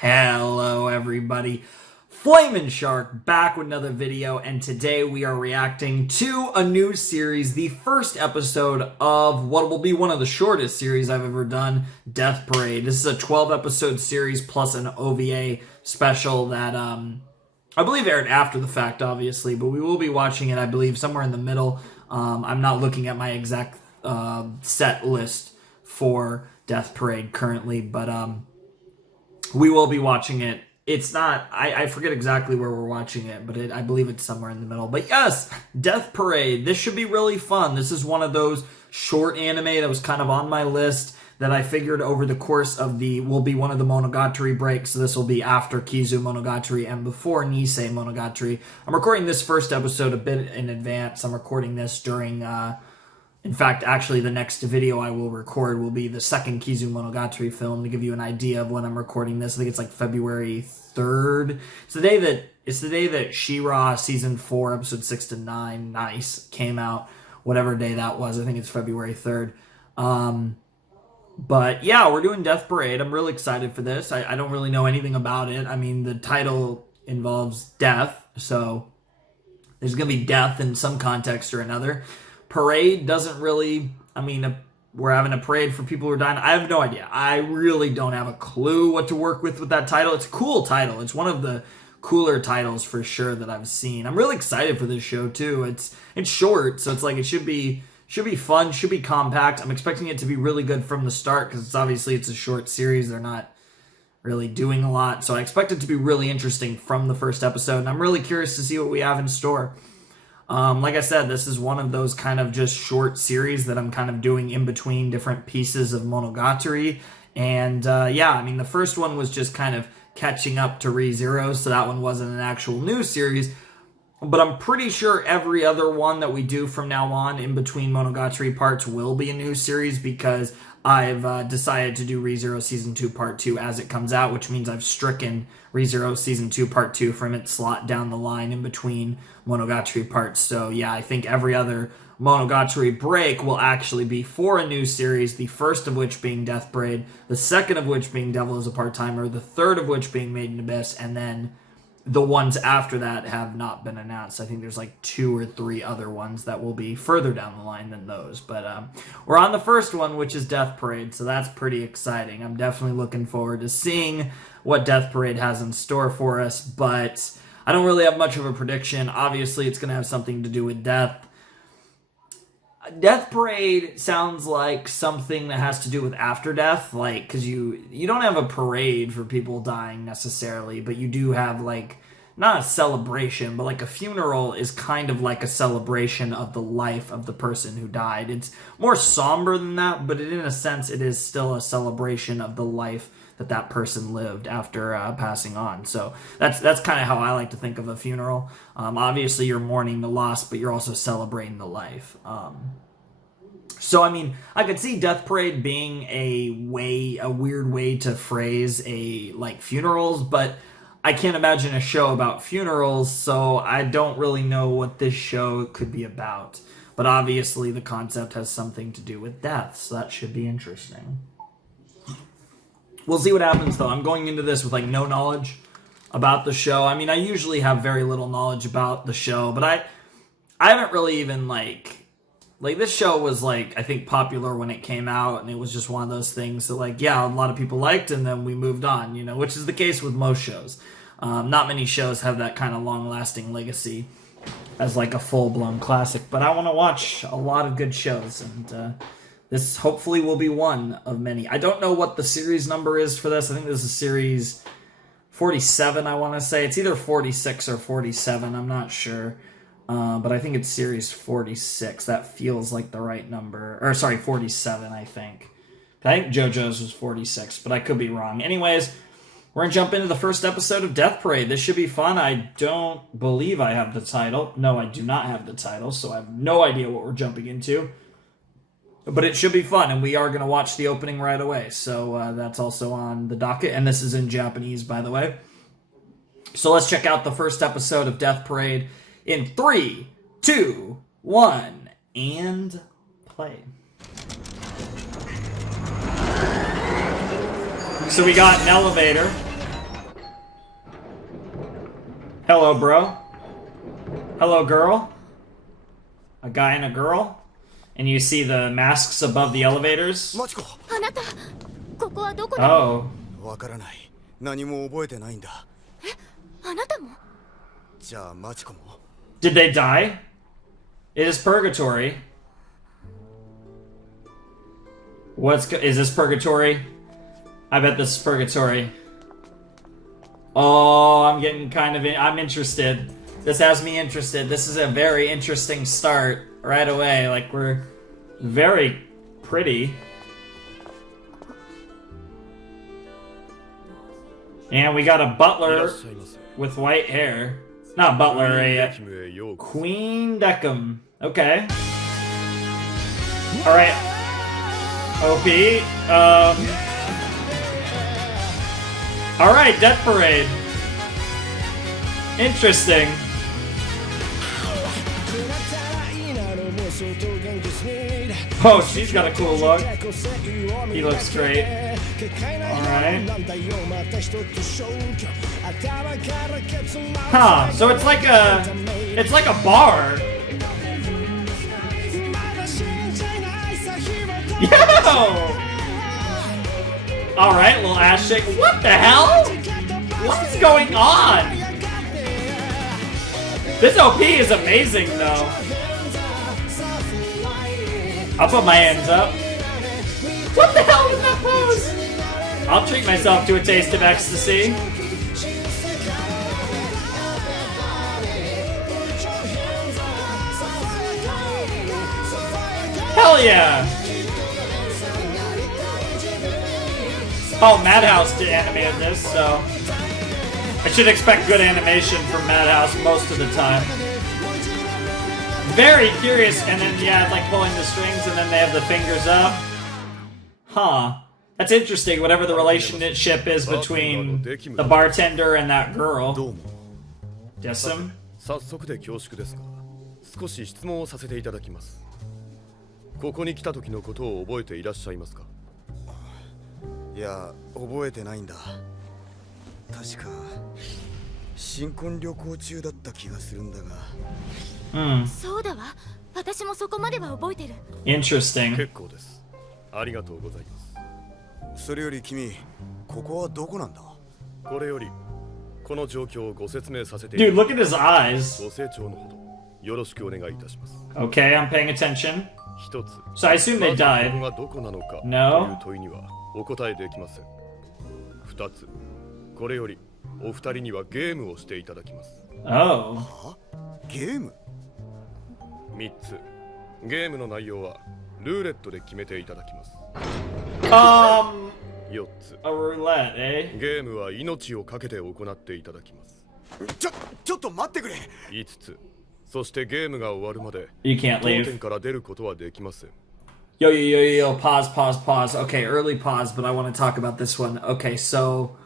Hello everybody, Flamin' Shark back with another video, and today we are reacting to a new series, the first episode of what will be one of the shortest series I've ever done, Death Parade. This is a 12 episode series plus an OVA special that I believe aired after the fact, obviously, but we will be watching it, I believe, somewhere in the middle. I'm not looking at my exact set list for Death Parade currently, but we will be watching it. It's not, I forget exactly where we're watching it, but I believe it's somewhere in the middle. But yes, Death Parade. This should be really fun. This is one of those short anime that was kind of on my list that I figured over the course of will be one of the Monogatari breaks. So this will be after Kizu Monogatari and before Nisei Monogatari. I'm recording this first episode a bit in advance. I'm recording this during, in fact, actually the next video I will record will be the second Kizu Monogatari film to give you an idea of when I'm recording this. I think it's like February 3rd. It's the day that She-Ra season 4 episode 6 to 9 came out, whatever day that was. I think it's February 3rd. But yeah, we're doing Death Parade. I'm really excited for this. I don't really know anything about it. I mean, the title involves death, so there's going to be death in some context or another. Parade doesn't really, I mean, we're having a parade for people who are dying. I have no idea. I really don't have a clue what to work with that title. It's a cool title. It's one of the cooler titles for sure that I've seen. I'm really excited for this show too. It's short, so it's like it should be fun, should be compact. I'm expecting it to be really good from the start because it's a short series. They're not really doing a lot, so I expect it to be really interesting from the first episode, and I'm really curious to see what we have in store. Like I said, this is one of those kind of just short series that I'm kind of doing in between different pieces of Monogatari. And yeah, I mean, the first one was just kind of catching up to ReZero, so that one wasn't an actual new series. But I'm pretty sure every other one that we do from now on in between Monogatari parts will be a new series because I've decided to do ReZero Season 2 Part 2 as it comes out, which means I've stricken ReZero Season 2 Part 2 from its slot down the line in between Monogatari parts. So yeah, I think every other Monogatari break will actually be for a new series, the first of which being Death Parade, the second of which being Devil is a Part-Timer, the third of which being Made in Abyss, and then the ones after that have not been announced. I think there's like 2 or 3 other ones that will be further down the line than those. But we're on the first one, which is Death Parade, so that's pretty exciting. I'm definitely looking forward to seeing what Death Parade has in store for us, but I don't really have much of a prediction. Obviously, it's going to have something to do with death. Death Parade sounds like something that has to do with after death, like, because you don't have a parade for people dying necessarily, but you do have, like, not a celebration, but like a funeral is kind of like a celebration of the life of the person who died. It's more somber than that, but in a sense, it is still a celebration of the life that person lived after passing on. So that's kind of how I like to think of a funeral. Obviously, you're mourning the loss, but you're also celebrating the life. So, I mean, I could see Death Parade being a weird way to phrase like funerals, but I can't imagine a show about funerals, so I don't really know what this show could be about. But obviously, the concept has something to do with death, so that should be interesting. We'll see what happens, though. I'm going into this with, like, no knowledge about the show. I mean, I usually have very little knowledge about the show, but I haven't really even, like, this show was, like, I think popular when it came out, and it was just one of those things that, like, yeah, a lot of people liked, and then we moved on, you know, which is the case with most shows. Not many shows have that kind of long-lasting legacy as, like, a full-blown classic, but I want to watch a lot of good shows, and this hopefully will be one of many. I don't know what the series number is for this. I think this is series 47, I want to say. It's either 46 or 47. I'm not sure. But I think it's series 46. That feels like the right number. Or, sorry, 47, I think. I think JoJo's was 46, but I could be wrong. Anyways, we're going to jump into the first episode of Death Parade. This should be fun. I don't believe I have the title. No, I do not have the title, so I have no idea what we're jumping into. But it should be fun, and we are going to watch the opening right away. So that's also on the docket, and this is in Japanese, by the way. So let's check out the first episode of Death Parade in 3, 2, 1, and play. So we got an elevator. Hello, bro. Hello, girl. A guy and a girl. And you see the masks above the elevators. Oh. わからない。何も覚えてないんだ。あなたも？じゃあマチコも。Did they die? It is purgatory. Is this purgatory? I bet this is purgatory. Oh, I'm getting I'm interested. This has me interested. This is a very interesting start right away. Like, we're very pretty. And we got a butler with white hair. Not butler, a Queen Deckham. Okay. Alright. OP. Alright, Death Parade. Interesting. Oh, she's got a cool look. He looks great. Alright. Huh, so it's like a bar. Yo! Alright, little ass shake. What the hell? What's going on? This OP is amazing, though. I'll put my hands up. What the hell is that pose? I'll treat myself to a taste of ecstasy. Hell yeah! Oh, Madhouse animated this, so I should expect good animation from Madhouse most of the time. Very curious, and then yeah, like pulling the strings, and then they have the fingers up. Huh. That's interesting, whatever the relationship is between the bartender and that girl. Decim? 早速で恐縮ですが、少し質問をさせていただきます。ここに来た時のことを覚えていらっしゃいますか？いや、覚えてないんだ。確か新婚旅行中だった気がするんだが。そうだわ。私もそこまでは覚えてる。Interesting. 結構です。ありがとうございます。それより君、ここはどこなんだ？これよりこの状況をご説明させて。Dude, look at his eyes. ご清聴のほどよろしくお願いいたします。Okay, I'm paying attention. 一つ。So I assume they died. ここがどこなのかという No. 問いにはお答えできません。二つ。これよりお二人にはゲームをしていただきます。Oh. ゲーム？三つ。ゲームの内容はルーレットで決めていただきます。四つ。A roulette, eh? ゲームは命をかけて行っていただきます。ちょっと待ってくれ。五つ。そしてゲームが終わるまで You can't 当 leave. 店から出ることはできません。Yo, pause. Okay, early pause, but I want to talk about this one. Okay, so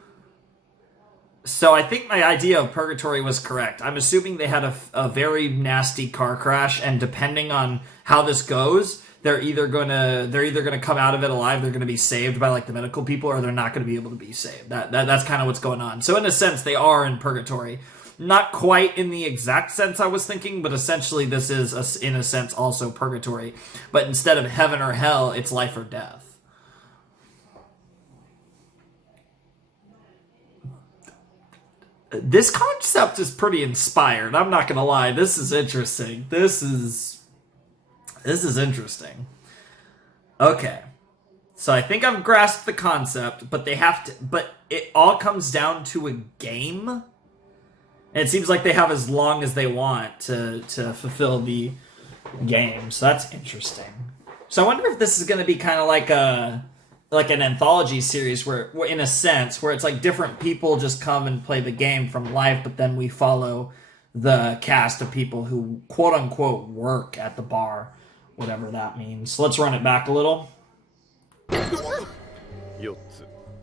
I think my idea of purgatory was correct. I'm assuming they had a very nasty car crash, and depending on how this goes, they're either gonna come out of it alive, they're gonna be saved by like the medical people, or they're not gonna be able to be saved. That's kind of what's going on. So in a sense, they are in purgatory. Not quite in the exact sense I was thinking, but essentially this is, in a sense, also purgatory. But instead of heaven or hell, it's life or death. This concept is pretty inspired. I'm not gonna lie. This is interesting. This is interesting. Okay. So I think I've grasped the concept, but it all comes down to a game. And it seems like they have as long as they want to fulfill the game. So that's interesting. So I wonder if this is going to be kind of like an anthology series where, in a sense, where it's like different people just come and play the game from life, but then we follow the cast of people who quote unquote work at the bar, whatever that means. So let's run it back a little.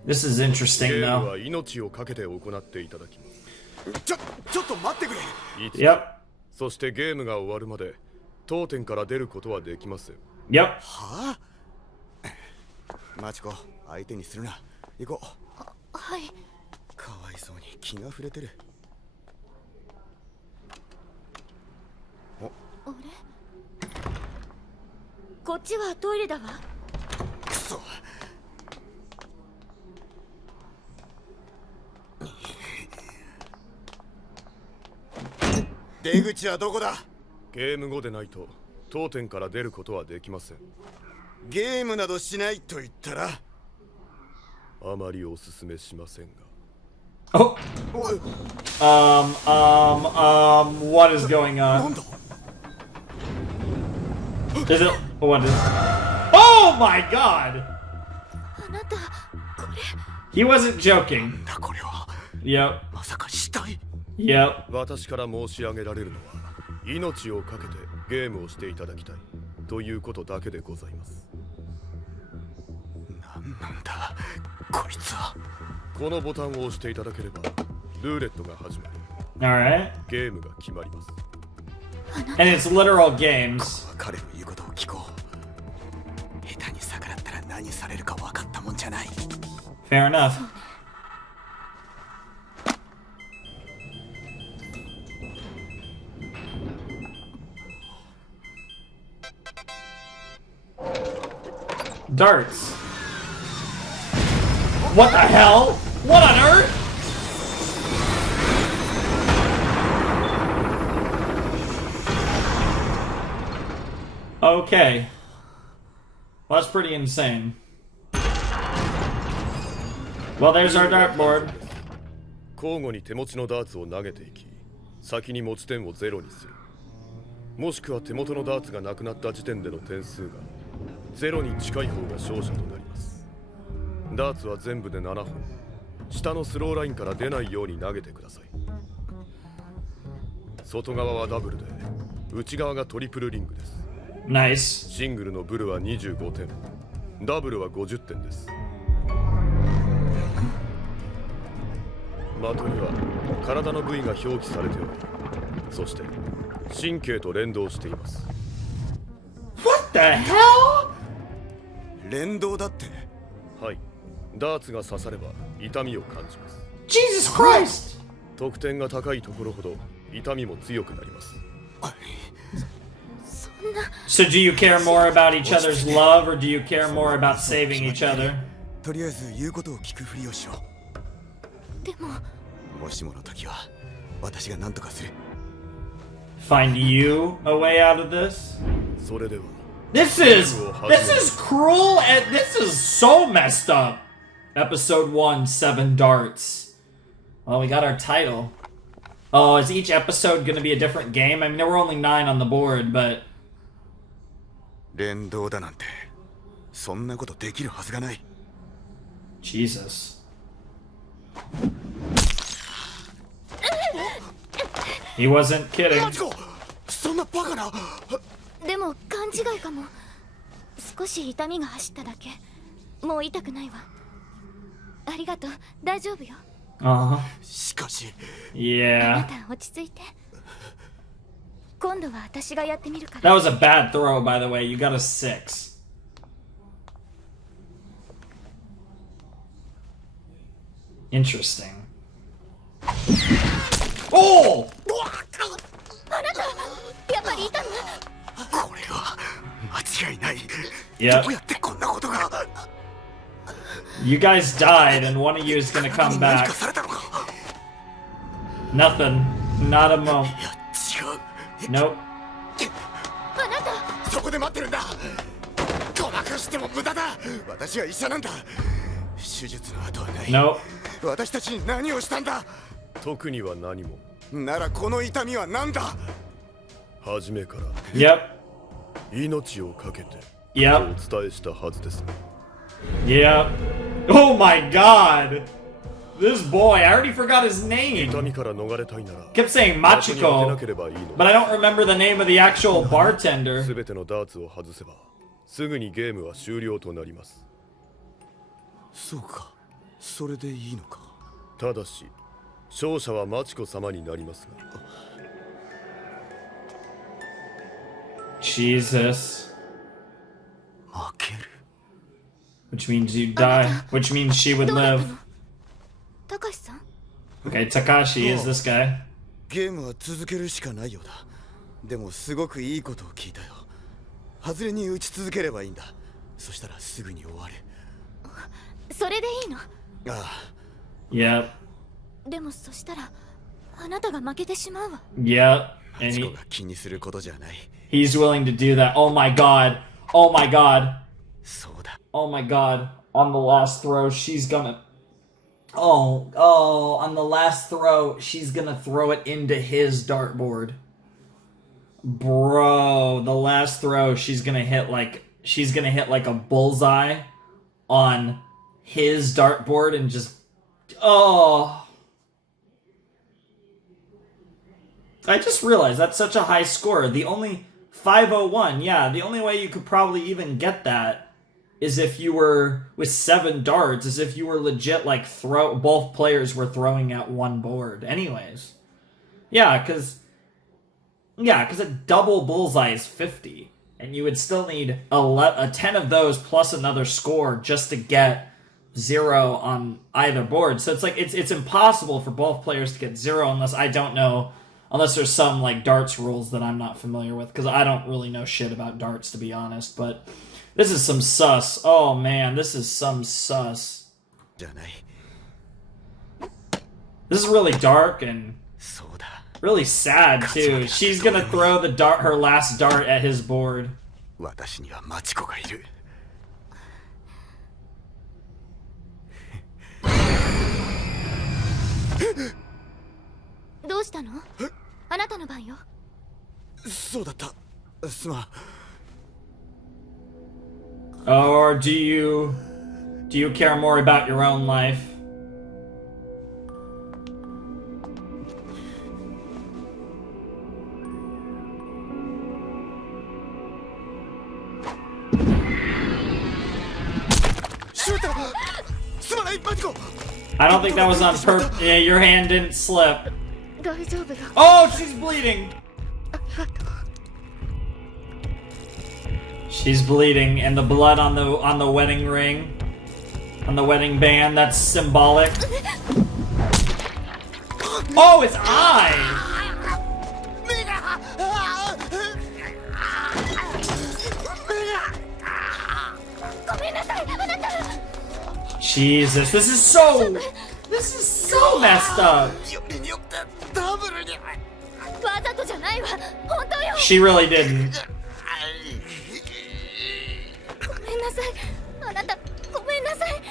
This is interesting though. Yep. そしてゲームが終わるまで当店から出ることはできません。Yep. はあ？マチコ、相手にするな。行こう。はい。かわいそうに気が触れてる。あれこっちはトイレだわ。くそ。出口はどこだ？ゲーム後でないと当店から出ることはできません。ゲームなどしないと言ったら。あまりおすすめしませんが。 Oh. What is going な on? んだ？ Is it? What is? Oh my god! あなたこれ He wasn't joking. なんだこれは。 Yep. まさか死体？ Yep. 私から申し上げられるのは、命をかけてゲームをしていただきたいということだけでございます。なんだこいつは。このボタンを押していただければルーレットが始まり、 Alright. ゲームが決まります。 And it's literal games. 彼の言うことを聞こう。下手に逆らったら何されるか分かったもんじゃない。 Fair enough. Darts. What the hell? What on earth? Okay. Well, that's pretty insane. Well, there's our dartboard. 交互に手持ちのダーツを投げていき、先に持ち点をゼロにする。もしくは手元のダーツがなくなった時点での点数がゼロに近い方が勝者となります。ダーツは全部で7本。下のスローラインから出ないように投げてください。外側はダブルで、内側がトリプルリングです。 Nice. シングルのブルは25点、ダブルは50点です。的には体の部位が表記されており、そして神経と連動しています。 What the hell? 連動だって。はい、ダーツが刺されば痛みを感じます。 Jesus Christ! 得点が高いところほど痛みも強くなります。 So do you care more about each other's love, or do you care more about saving each other? とりあえず言うことを聞くふりをしろ。でももしもの時は私が何とかする。 Find you a way out of this? それでは This is cruel and this is so messed up. Episode 1, 7 darts. Well, we got our title. Oh, is each episode gonna be a different game? I mean, there were only 9 on the board, but 連動だなんてそんなことできるはずがない。 Jesus. He wasn't kidding. マチコ、そんなバカな。でも勘違いかも。少し痛みが走っただけ。もう痛くないわ。ありがとう。大丈夫よ。 Uh-huh. しかしあな Yeah. た落ち着いて。今度は私がやってみるか That ら。 was a bad throw, by the way. You got a 6. Interesting. Oh! あなたやっぱりいたの？これは間違いない。 Yep. どうやってこんなことが。 You guys died, and one of you is gonna come 何 back. かされたのか。 Nothing. Not a moment. いや違う。 Nope. あなたそこで待ってるんだ。ごまかしても無駄だ。私は医者なんだ。手術の後はない。 Nope. 私たちに何をしたんだ。特には何も。ならこの痛みは何だ。初めから Yep. 命をかけてと Yep. お伝えしたはずです。 Yep. Oh my god! This boy, I already forgot his name. 痛みから逃れたいなら Kept saying 的に当てな Machiko, ければいいの。 but I don't remember the name of the actual bartender. すべてのダーツを外せばすぐにゲームは終了となります。そうか。それでいいのか。ただし勝者はマチコ様になりますが。 Jesus. 負ける。 Which means you die. Which means she would どうだった live. の？たかしさん？ Okay, Takashi is this guy. ゲームは続けるしかないようだ。でもすごくいいことを聞いたよ。外れに打ち続ければいいんだ。そしたらすぐに終わる。それでいいの。ああ。Yep. でもそしたらあなたが負けてしまうわ。 Yep. And チコが気にすることじゃない。 he's willing to do that. Oh my god. Oh my god. そうだ。 Oh my god. On the last throw, she's gonna... on the last throw, she's gonna throw it into his dartboard. Bro, the last throw, she's gonna hit like a bullseye on his dartboard and just... Oh. I just realized that's such a high score. The only 501, yeah, the only way you could probably even get that is if you were with 7 darts, is if you were legit like both players were throwing at one board. Anyways, yeah, because a double bullseye is 50, and you would still need a 10 of those plus another score just to get 0 on either board. So it's like it's impossible for both players to get 0 unless there's some like darts rules that I'm not familiar with, because I don't really know shit about darts, to be honest. But this is some sus. Oh man, this is some sus. じゃない。 This is really dark and そうだ。 really sad too. She's gonna throw her last dart at his board. 私にはマチコがいる。どうしたの？あなたの番よ。そうだった。すまん。 Or do you care more about your own life? I don't think that was on purpose. Yeah, your hand didn't slip. 大丈夫よ。 Oh, she's bleeding. She's bleeding, and the blood on the wedding ring, on the wedding band, that's symbolic. Oh, it's eyes! Jesus, this is so messed up. わざとじゃないわ。本当よ。 She really didn't. ごめんなさい。あなたごめんなさい。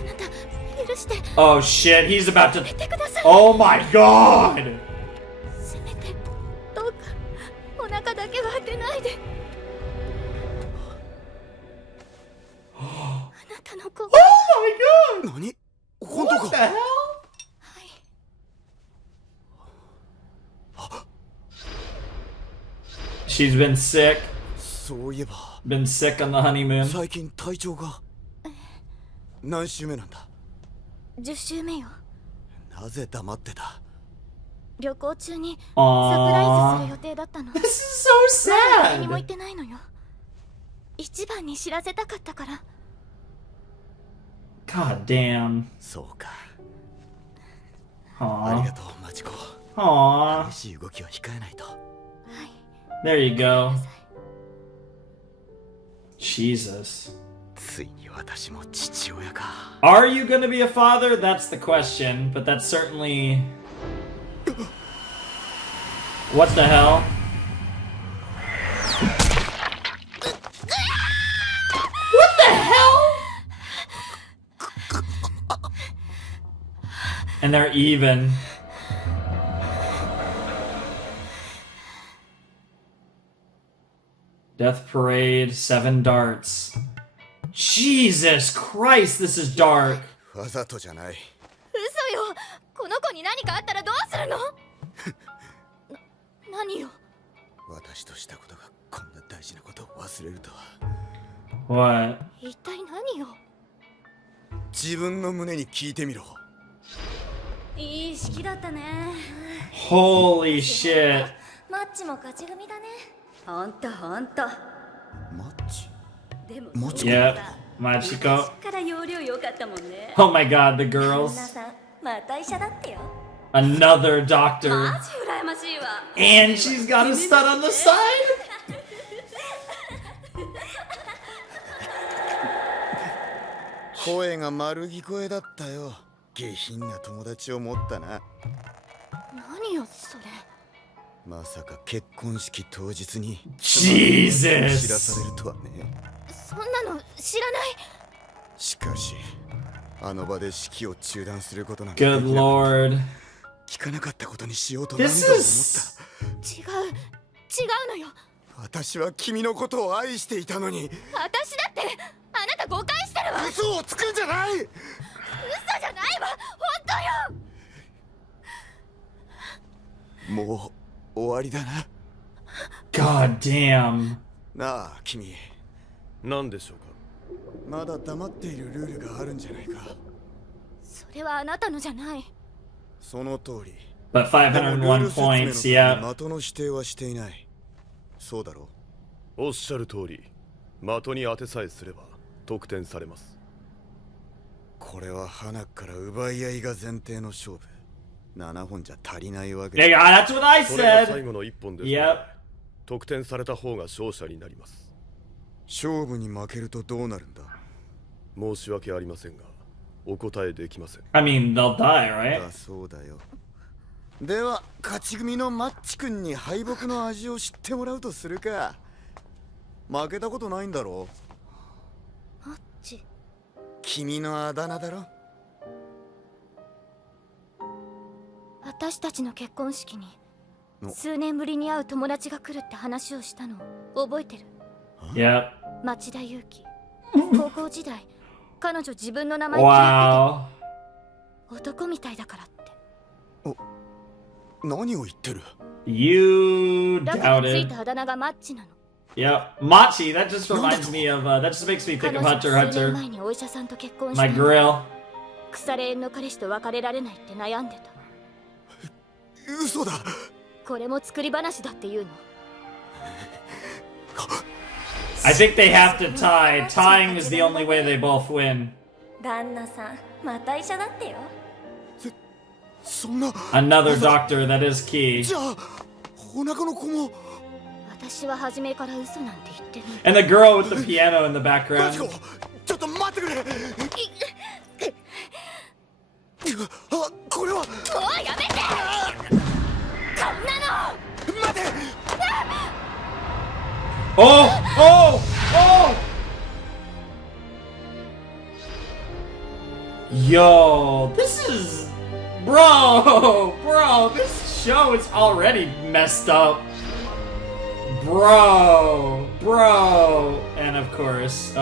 あなた許して。 Oh shit, he's about to. やめてください。 Oh my god! せめてどうかお腹だけは当てないで。あなたの子。 Oh my god! 何？本当 What the か？ hell? はい。 She's been sick. そういえば Been sick on the honeymoon. 最近体調が何週目なんだ。10週目よ。なぜ黙ってた？旅行中にサプライズする Aww. 予定だったの。 This is so 誰にも sad. 言ってないのよ。一番に知らせたかったから。 God damn. そうか。あり Aww. がとうマチコ。 Aww. 激しい動きは控えないと。はい。 There you go. Jesus. ついに私も父親か。 Are you gonna be a father? That's the question, but that's certainly... What the hell? What the hell? And they're even. Death Parade, 7 darts. Jesus Christ, this is dark. わざとじゃない。嘘よ。この子に何かあったらどうするの？何よ。私としたことがこんな大事なことを忘れるとは。 What? 一体何よ。自分の胸に聞いてみろ。いい式だったね。 Holy shit. マッチも勝ち組だね。ほんとほんと。マッチ。でもマチコ。 Yep, Machiko. 昔から容量良かったもんね。 Oh my god, the 旦那 girls. さんまた医者だってよ。Another doctor. マジ羨ましいわ。 And she's got a stud on the side? 声が丸聞こえだったよ。下品な友達を持ったな。何よそれ。まさか結婚式当日に Jesus 知らされるとはね。そんなの知らない。しかしあの場で式を中断することなんて Good lord. 聞かなかったことにしようと何 This 度も思っ is... 違うのよ。た。私は君のことを愛していたのに。私だってあなた誤解してるわ。嘘をつくんじゃない。嘘じゃないわ、本当よ。もう終わりだな。 God damn. なあ君、何でしょうか。まだ黙っているルールがあるんじゃないか。それはあなたのじゃない。その通り。 But 501 points, 的 yeah. の指定はしていない。そうだろおっしゃる通り、的に当てさえすれば得点されます。これは花から奪い合いが前提の勝負。7本じゃ足りないわけ Yeah, だ。 that's what I それが最 said. 後の1本です、 Yep. 得点された方が勝者になります。勝負に負けるとどうなるんだ。申し訳ありませんが、お答えできません。I mean, they'll die, right? だそうだよ。では勝ち組のマッチ君に敗北の味を知ってもらうとするか。負けたことないんだろマッチ。君のあだ名だろ。私たちの結婚式にお数年ぶりに会う友達が来るって話をしたの覚えてる？ Yep. 町田裕樹。高校時代彼女自分の名前嫌って Wow. て男みたいだからって。何を言ってる。 You だからつい doubted. たあだ名がマッチなの。 Yep. Machi, that just reminds me of, that just makes me think 彼 of 女 Hunter は数年 Hunter. 前にお医者さんと結婚し My て grill. 腐れ縁の彼氏と別れられないって悩んでた。嘘だ。これも作り話だっていうの。 I think they have to tie. Tying is the only way they both win. 旦那さん、また医者だってよ。そんな。 Another doctor, that is key. じゃあお腹の子も。私は初めから嘘なんて言ってない。 And the girl with the piano in the マジ background. コ、ちょっと待ってくれ。あ、これは。もうやめて。こんなの。待て。 Oh! Oh! Oh! Yo, this is... Bro, this show is already messed up. Bro. And of course.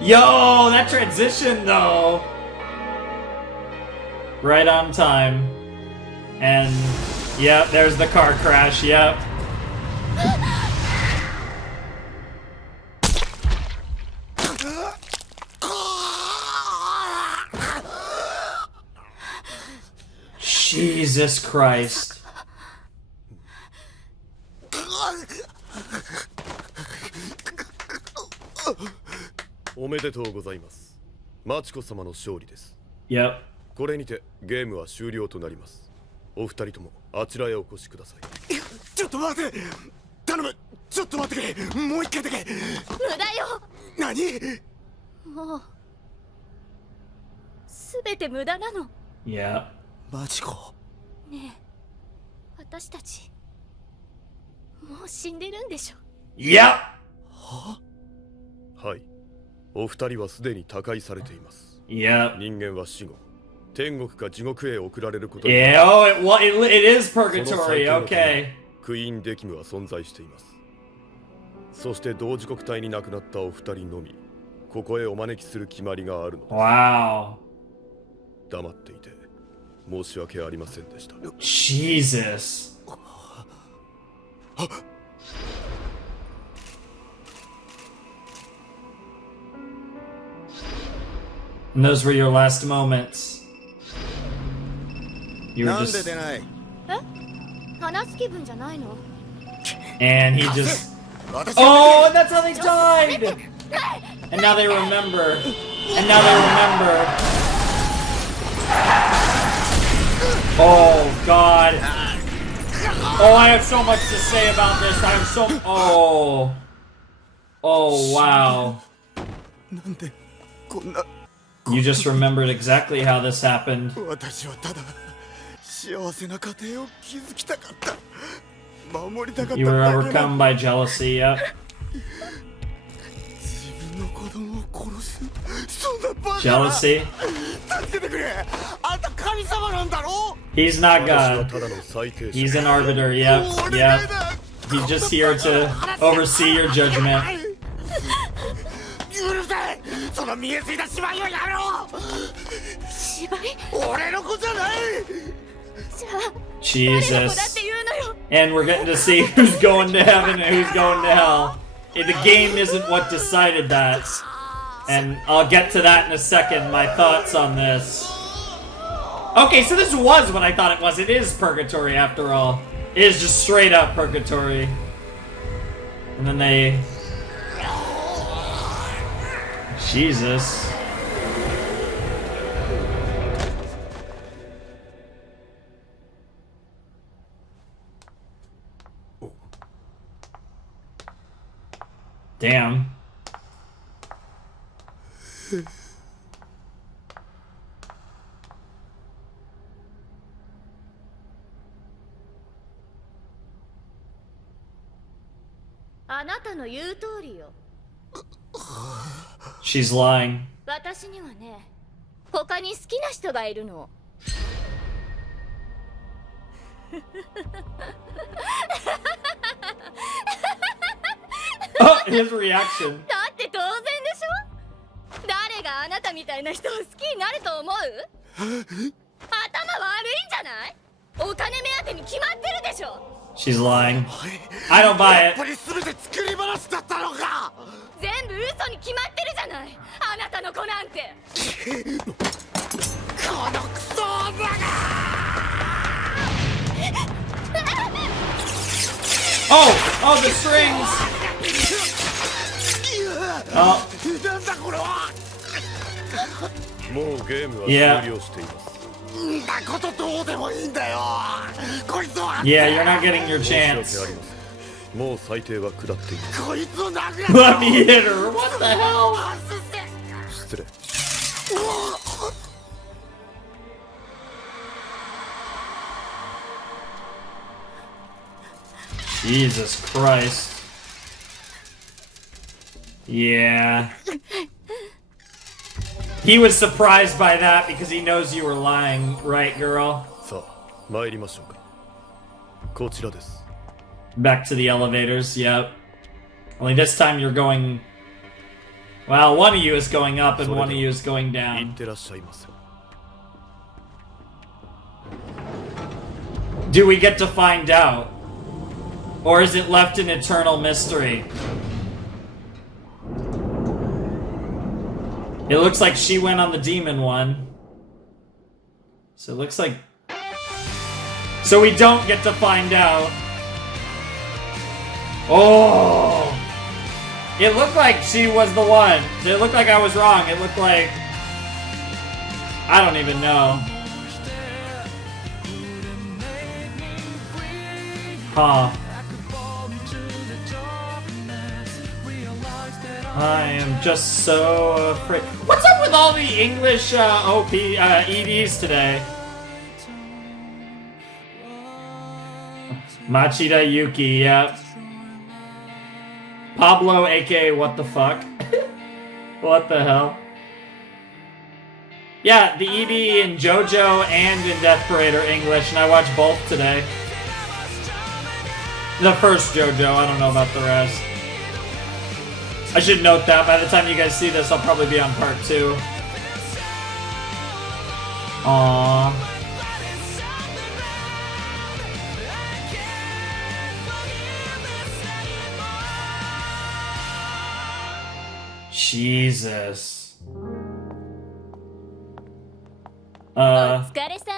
Yo, that transition though. Right on time. And, yep, there's the car crash, yep. Jesus Christ. おめでとうございます。マチコ様の勝利です。 Yep. これにてゲームは終了となります。お二人ともあちらへお越しください。ちょっと待って。頼む。ちょっと待ってくれ。もう一回だけ。無駄よ。何。もうすべて無駄なの。 Yep. マジコ。ねえ、私たちもう死んでるんでしょ。 Yep. はい。お二人はすでに他界されています。 Yep. 人間は死後、天国か地獄へ送られることに Yeah, oh, it is その purgatory, 最強のため okay. クイーンデキムは存在しています。そして同時刻帯に亡くなったお二人のみ、ここへお招きする決まりがあるのです。 Wow. 黙っていて申し訳ありませんでした。 Jesus. And those were your last moments. You were なんで just... 出ない。話す気分じゃないの。 And he just... 私 Oh, and that's how they died! And now they remember. And now they remember. Oh God. Oh, I have so much to say about this. I have so. Oh. Oh wow. なんでこんな You just remembered exactly how this happened. 私はただ幸せな家庭を築きたかった守りたかった You were だけ overcome な by jealousy. Yep. 自分の子供を殺すそんなバカな Jealousy. 助けてくれあんた神様なんだろ He's not 私は God. ただの最低者 He's an arbiter. Yep. お願い Yep. だ He's just here to oversee your judgment. うるさいその見えすぎた芝居をやめろ芝居俺の子じゃないじゃあ誰の子だっ Jesus. て言うのよ And we're getting to see who's going to heaven and who's going to hell. The game isn't what decided that. And I'll get to that in a second, my thoughts on this. Okay, so this was what I thought it was. It is purgatory after all. It is just straight up purgatory. And then they... Jesus. Damn. She's lying. 私にはね他に好きな人がいるの Oh, his reaction. だって当然でしょ誰があなたみたいな人を好きになると思う頭悪いんじゃないお金目当てに決まってるでしょ She's lying. I don't buy やっ it. ぱり全て作り話だったのか全部嘘に決まってるじゃないあなたの子なんてこのクソ女が Oh, the strings. Oh, なんだこれはもうゲームは Yeah. 終了しています。んなことどうでもいいんだよこいつは yeah, you're not getting your 申し訳あ chance. りません。もう最低は下っています。こいつを殴ら Let me hit her. What the hell? 失礼。 Jesus Christ. Yeah. He was surprised by that because he knows you were lying, right, girl? さあ、参りましょうか。こちらです。 Back to the elevators, yep. Only this time you're going... Well, one of you is going up and one of you is going 行っ down. てらっしゃいませ。 Do we get to find out? Or is it left an eternal mystery? It looks like she went on the demon one. So it looks like... So we don't get to find out. Oh! It looked like she was the one. It looked like I was wrong. It looked like... I don't even know. Huh. I am just so afraid. What's up with all the English EDs today? Machida Yuki, yep. Pablo, aka what the fuck? What the hell? Yeah, the ED in JoJo and in Death Parade are English, and I watched both today. The first JoJo, I don't know about the rest. I should note that by the time you guys see this, I'll probably be on part 2. Aww. Jesus. お疲れさん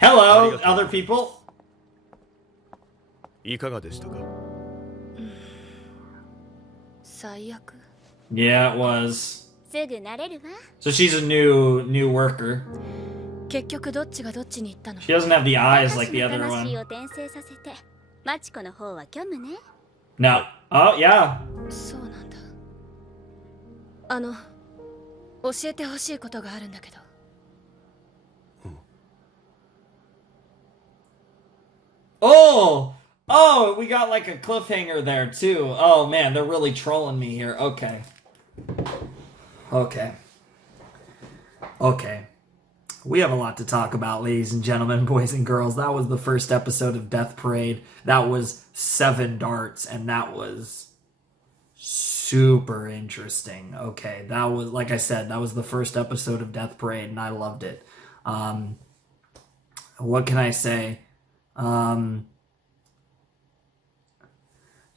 Hello, other people. いかがでしたか。最悪 Yeah, it was. すぐ慣れるわ So she's a new worker. 結局どっちがどっちに行ったの？ She doesn't have the eyes like the 高橋 other の魂 one. を転生させてマチコの方は虚無ね。 No. Oh, yeah. そうなんだ。教えてほしいことがあるんだけど。Oh! Oh, we got like a cliffhanger there too. Oh man, they're really trolling me here. Okay. Okay. Okay. We have a lot to talk about, ladies and gentlemen, boys and girls. That was the first episode of Death Parade. That was 7 darts, and that was super interesting. Okay, that was, like I said, that was the first episode of Death Parade, and I loved it. What can I say?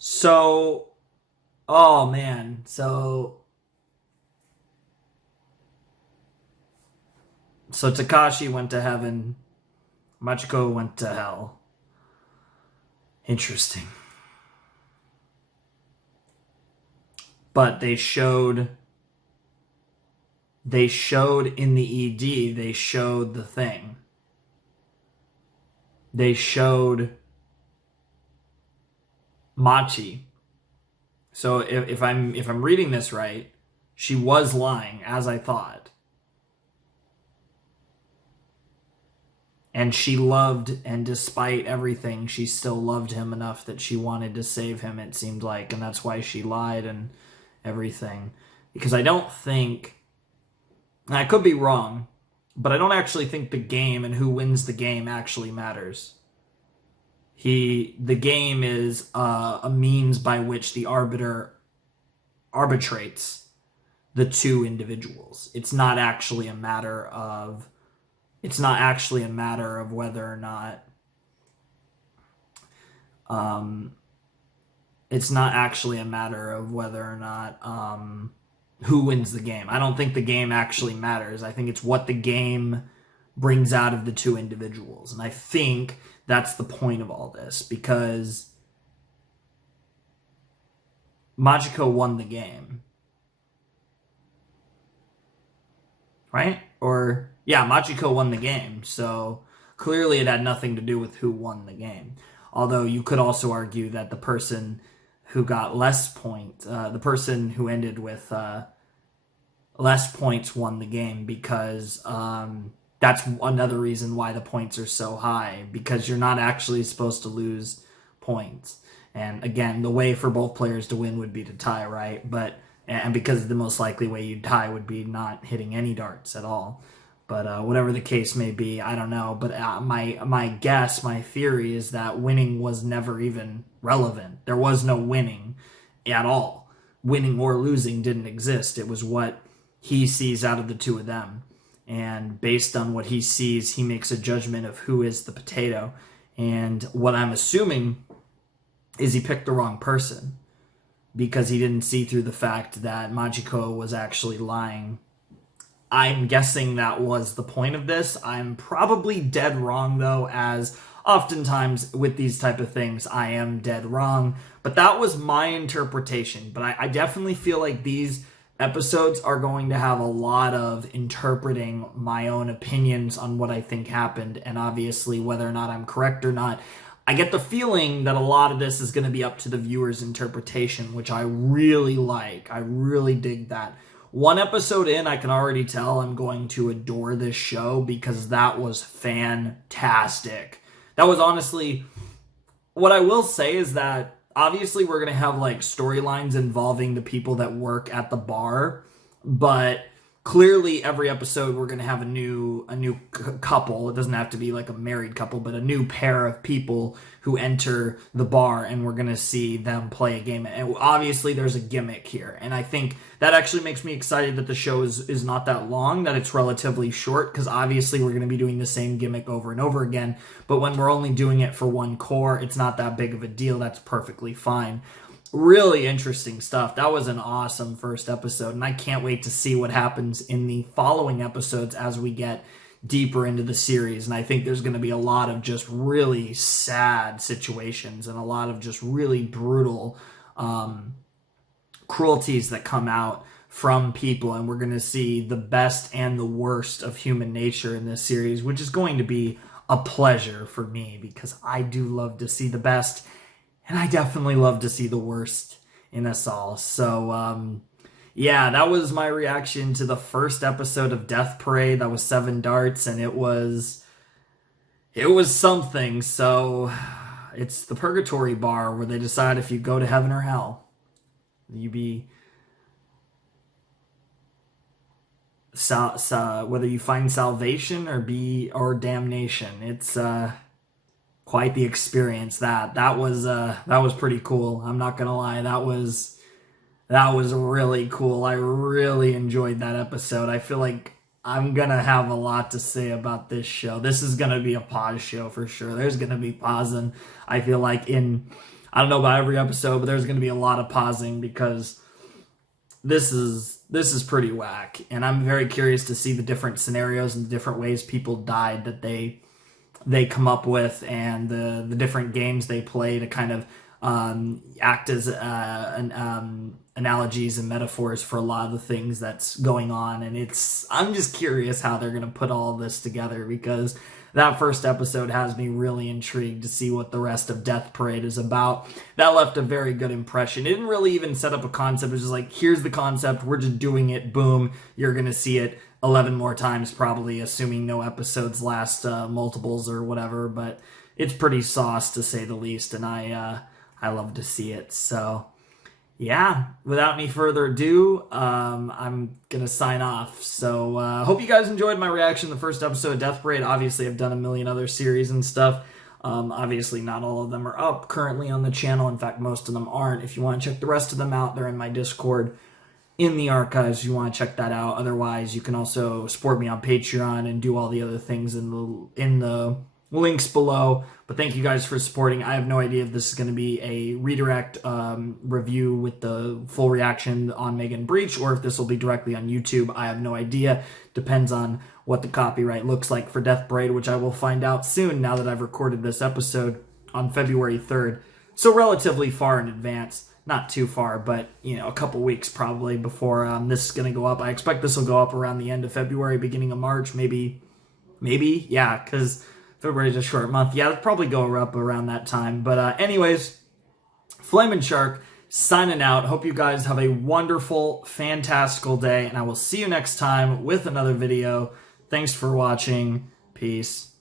So, oh man, so Takashi went to heaven, Machiko went to hell. Interesting. But they showed in the ED, they showed the thing. They showed Machi. So if I'm reading this right, she was lying, as I thought. And she loved, and despite everything, she still loved him enough that she wanted to save him, it seemed like, and that's why she lied and everything. Because I don't think, and I could be wrong, but I don't actually think the game and who wins the game actually matters. The game is a means by which the arbiter arbitrates the two individuals. It's not actually a matter of whether or not who wins the game. I don't think the game actually matters. I think it's what the game brings out of the two individuals. And I think that's the point of all this, because Machiko won the game. Right? Or, yeah, Machiko won the game. So clearly it had nothing to do with who won the game. Although you could also argue that the person who got less points, the person who ended with less points won the game, because that's another reason why the points are so high, because you're not actually supposed to lose points. And again, the way for both players to win would be to tie, right? And because the most likely way you'd tie would be not hitting any darts at all. But whatever the case may be, I don't know. But my guess, my theory is that winning was never even relevant. There was no winning at all. Winning or losing didn't exist. It was what he sees out of the two of them. And based on what he sees, he makes a judgment of who is the potato. And what I'm assuming is he picked the wrong person, because he didn't see through the fact that Machiko was actually lying. I'm guessing that was the point of this. I'm probably dead wrong, though, as oftentimes with these type of things, I am dead wrong. But that was my interpretation. But I definitely feel like these episodes are going to have a lot of interpreting my own opinions on what I think happened, and obviously whether or not I'm correct or not. I get the feeling that a lot of this is going to be up to the viewer's interpretation, which I really like. I really dig that. One episode in, I can already tell I'm going to adore this show, because that was fantastic. That was honestly, what I will say is that obviously we're going to have like storylines involving the people that work at the bar, but clearly every episode we're going to have a new couple. It doesn't have to be like a married couple, but a new pair of people who enter the bar, and we're going to see them play a game. And obviously there's a gimmick here, and I think that actually makes me excited that the show is not that long, that it's relatively short, because obviously we're going to be doing the same gimmick over and over again. But when we're only doing it for one core, it's not that big of a deal. That's perfectly fine. Really interesting stuff. That was an awesome first episode, and I can't wait to see what happens in the following episodes as we get deeper into the series. And I think there's going to be a lot of just really sad situations and a lot of just really brutal cruelties that come out from people, and we're going to see the best and the worst of human nature in this series, which is going to be a pleasure for me because I do love to see the best, and I definitely love to see the worst in us all. So, yeah, that was my reaction to the first episode of Death Parade. That was 7 darts, and it was something. So it's the purgatory bar where they decide if you go to heaven or hell. You be whether you find salvation or damnation. It's quite the experience. That was pretty cool. I'm not gonna lie. That was really cool. I really enjoyed that episode. I feel like I'm gonna have a lot to say about this show. This is gonna be a pause show for sure. There's gonna be pausing. I feel like I don't know about every episode, but there's gonna be a lot of pausing because this is pretty whack. And I'm very curious to see the different scenarios and the different ways people died that they come up with, and the different games they play to kind of act as analogies and metaphors for a lot of the things that's going on. And I'm just curious how they're going to put all this together, because that first episode has me really intrigued to see what the rest of Death Parade is about. That left a very good impression. It didn't really even set up a concept. It was just like, here's the concept, we're just doing it, boom, you're going to see it 11 more times probably, assuming no episodes last multiples or whatever. But it's pretty sauce to say the least, and I love to see it. So yeah, without any further ado, I'm going to sign off. So hope you guys enjoyed my reaction to the first episode of Death Parade. Obviously, I've done a million other series and stuff. Obviously, not all of them are up currently on the channel. In fact, most of them aren't. If you want to check the rest of them out, they're in my Discord in the archives. You want to check that out. Otherwise, you can also support me on Patreon and do all the other things in the links below. But thank you guys for supporting. I have no idea if this is going to be a redirect review with the full reaction on Megan Breach, or if this will be directly on YouTube. I have no idea. Depends on what the copyright looks like for Death Parade, which I will find out soon now that I've recorded this episode on February 3rd. So relatively far in advance. Not too far, but a couple weeks probably before this is going to go up. I expect this will go up around the end of February, beginning of March, maybe, yeah, because February is a short month. Yeah, it'll probably go up around that time. But anyways, Flamin' Shark signing out. Hope you guys have a wonderful, fantastical day, and I will see you next time with another video. Thanks for watching. Peace.